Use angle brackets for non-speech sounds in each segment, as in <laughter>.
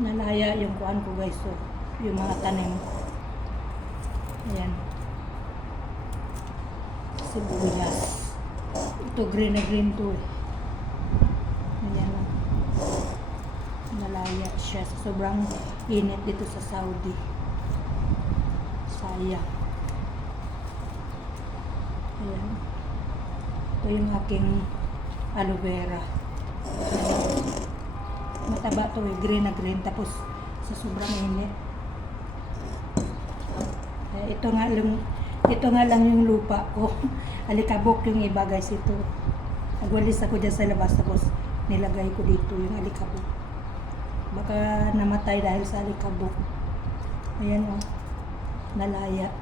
nalaya yung kuan ko guys so yung mga tanim. Ayan. Sibuyas. Ito green na green to eh. Ayan nalaya siya. Sobrang init dito sa Saudi. Sayang ayan. Ito yung aking aloe vera mataba to eh, green na green tapos sa sobrang init. Eh, ito nga lang ito nga lang yung lupa ko. <laughs> Alikabok yung iba guys ito. Nagwalis ako dyan sa labas tapos nilagay ko dito yung alikabok. Baka namatay dahil sa alikabok. Ayan o nalaya.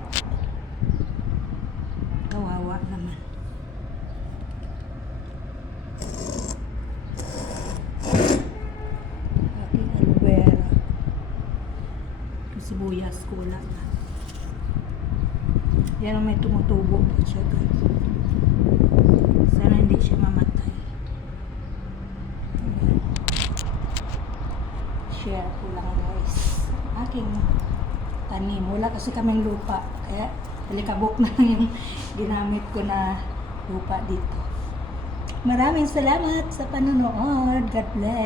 Kawawa naman aking aloe vera yung sibuyas na. Yan ang may tumutubo pa siya guys. Sana hindi siya mamatay. Share ko lang guys. Aking tanim. Wala kasi kaming lupa. Kaya alikabok <laughs> na lang yung ginamit ko na lupa dito. Maraming salamat sa panonood. God bless